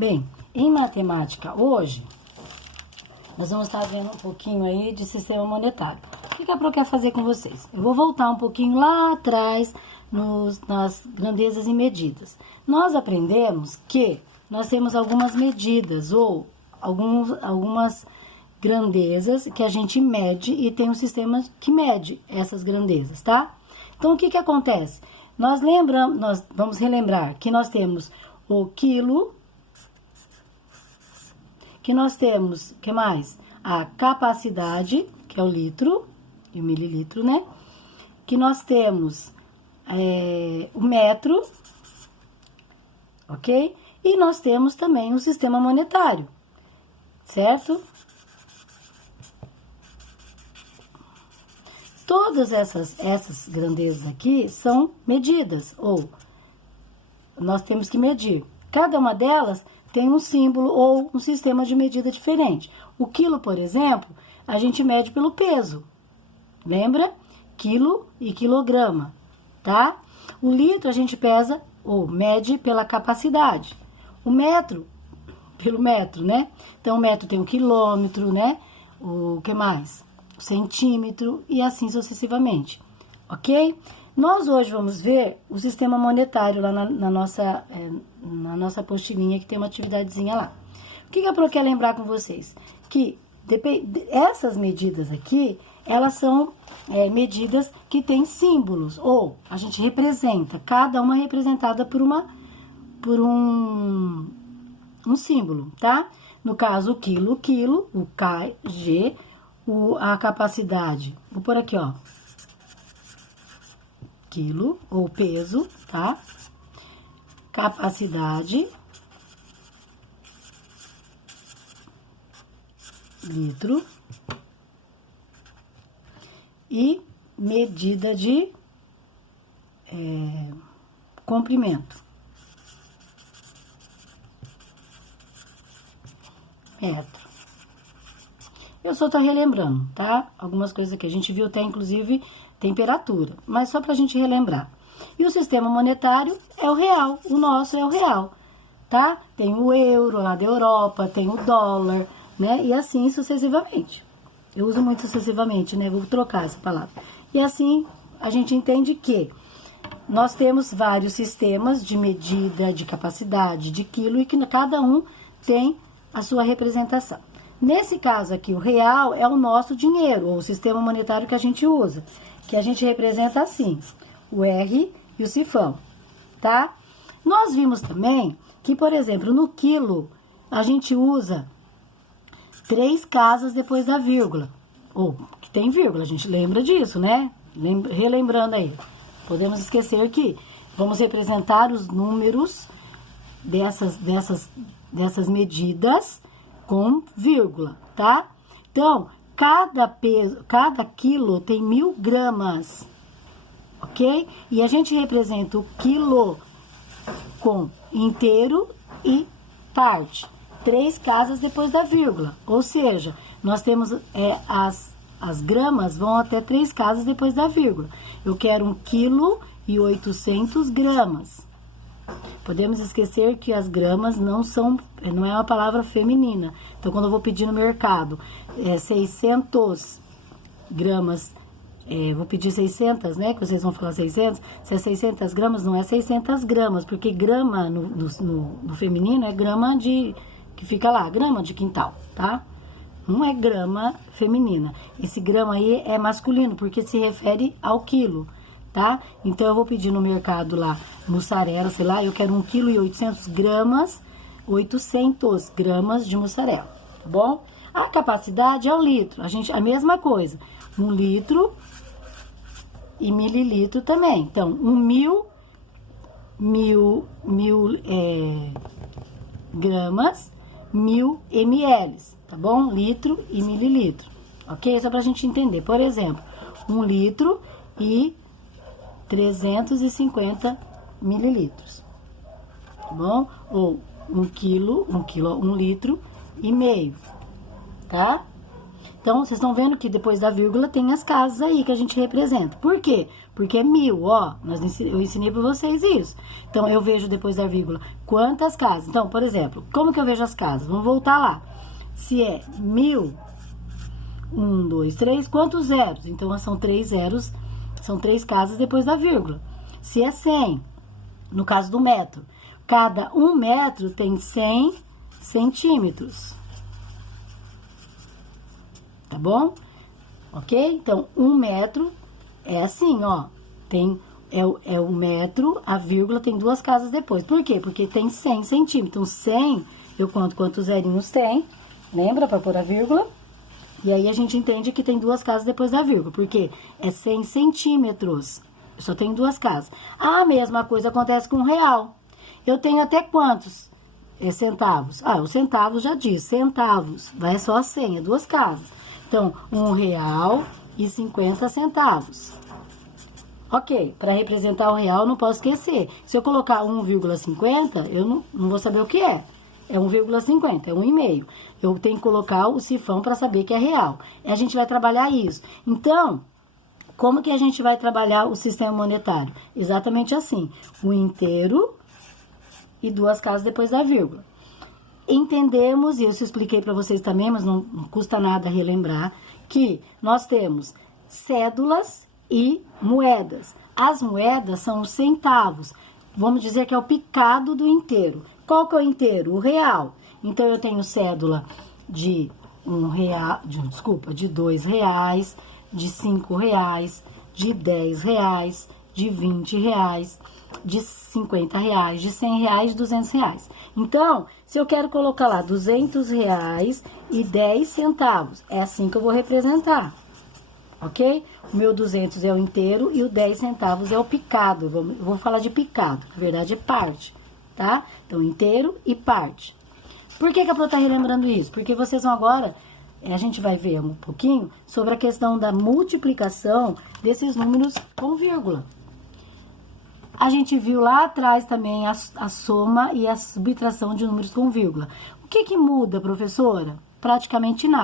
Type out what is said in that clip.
Bem, em matemática hoje, nós vamos estar vendo um pouquinho aí de sistema monetário. O que a Pro quer fazer com vocês? Eu vou voltar um pouquinho lá atrás nas grandezas e medidas. Nós aprendemos que nós temos algumas medidas ou algumas grandezas que a gente mede e tem um sistema que mede essas grandezas, tá? Então, o que acontece? Nós vamos relembrar que nós temos o quilo, que nós temos, o que mais? A capacidade, que é o litro e o mililitro, né? Que nós temos o metro, ok? E nós temos também o sistema monetário, certo? Todas essas grandezas aqui são medidas, ou nós temos que medir. Cada uma delas tem um símbolo ou um sistema de medida diferente. O quilo, por exemplo, a gente mede pelo peso. Lembra? Quilo e quilograma, tá? O litro a gente pesa ou mede pela capacidade. O metro, pelo metro, né? Então, o metro tem o quilômetro, né? O que mais? O centímetro e assim sucessivamente, ok? Nós hoje vamos ver o sistema monetário lá na nossa apostilinha, que tem uma atividadezinha lá. O que a Pro quer lembrar com vocês? Que essas medidas aqui, elas são medidas que têm símbolos, ou a gente representa, cada uma representada por um símbolo, tá? No caso, o quilo, o kg, a capacidade, vou pôr aqui, ó, quilo, ou peso, tá? Capacidade, litro, e medida de comprimento, metro. Eu só tô relembrando, tá? Algumas coisas que a gente viu até, inclusive, temperatura, mas só pra gente relembrar. E o sistema monetário é o real, o nosso é o real, tá? Tem o euro lá da Europa, tem o dólar, né? E assim sucessivamente. Eu uso muito sucessivamente, né? Vou trocar essa palavra. E assim a gente entende que nós temos vários sistemas de medida, de capacidade, de quilo, e que cada um tem a sua representação. Nesse caso aqui, o real é o nosso dinheiro, ou o sistema monetário que a gente usa, que a gente representa assim, o R e o cifrão, tá? Nós vimos também que, por exemplo, no quilo, a gente usa 3 casas depois da vírgula, ou que tem vírgula, a gente lembra disso, né? Relembrando aí, podemos esquecer que vamos representar os números dessas medidas com vírgula, tá? Então, cada quilo tem 1000 gramas, ok? E a gente representa o quilo com inteiro e parte. 3 casas depois da vírgula, ou seja, nós temos as gramas vão até 3 casas depois da vírgula. Eu quero 1 quilo e 800 gramas. Podemos esquecer que as gramas não é uma palavra feminina. Então, quando eu vou pedir no mercado 600 gramas, vou pedir 600, né? Que vocês vão falar 600. Se é 600 gramas, não é 600 gramas, porque grama no feminino é grama que fica lá, grama de quintal, tá? Não é grama feminina. Esse grama aí é masculino, porque se refere ao quilo, tá? Então, eu vou pedir no mercado lá, mussarela, sei lá, eu quero 1 quilo e 800 gramas, 800 gramas de mussarela, tá bom? A capacidade é o litro, a mesma coisa, 1 litro e mililitro também. Então, 1000 gramas, 1000 ml, tá bom? Litro e mililitro, ok? Só pra gente entender. Por exemplo, 1 litro e 350 mililitros, tá bom? Ou 1 litro e meio, tá? Então, vocês estão vendo que depois da vírgula tem as casas aí que a gente representa. Por quê? Porque é 1000, ó. Eu ensinei para vocês isso. Então, eu vejo depois da vírgula quantas casas. Então, por exemplo, como que eu vejo as casas? Vamos voltar lá. Se é 1000, 1, 2, 3, quantos zeros? Então, são 3 zeros, são 3 casas depois da vírgula. Se é 100, no caso do metro, cada 1 metro tem 100 centímetros. Tá bom? Ok? Então, 1 metro é assim, ó. É o metro, a vírgula tem 2 casas depois. Por quê? Porque tem 100 centímetros. Então, 100, eu conto quantos zerinhos tem. Lembra? Para pôr a vírgula. E aí, a gente entende que tem 2 casas depois da vírgula. Porque é 100 centímetros. Eu só tenho 2 casas. A mesma coisa acontece com o real. Eu tenho até quantos centavos? Ah, os centavos já diz. Centavos. Vai só a 100, é 2 casas. Então, R$1,50. Ok, para representar o real, não posso esquecer. Se eu colocar 1,50, eu não vou saber o que é. É 1,50, é 1,5. Eu tenho que colocar o cifrão para saber que é real. E a gente vai trabalhar isso. Então, como que a gente vai trabalhar o sistema monetário? Exatamente assim. O inteiro e 2 casas depois da vírgula. Entendemos, e eu expliquei para vocês também, mas não custa nada relembrar, que nós temos cédulas e moedas. As moedas são os centavos. Vamos dizer que é o picado do inteiro. Qual que é o inteiro? O real. Então, eu tenho cédula de de R$2, de R$5, de R$10, de R$20, de R$50, de R$100, de R$200. Então, se eu quero colocar lá R$200 e 10 centavos, é assim que eu vou representar, ok? O meu 200 é o inteiro e o 10 centavos é o picado. Eu vou falar de picado, na verdade é parte, tá? Então, inteiro e parte. Por que a Pro tá relembrando isso? Porque vocês vão agora, a gente vai ver um pouquinho sobre a questão da multiplicação desses números com vírgula. A gente viu lá atrás também a soma e a subtração de números com vírgula. O que muda, professora? Praticamente nada.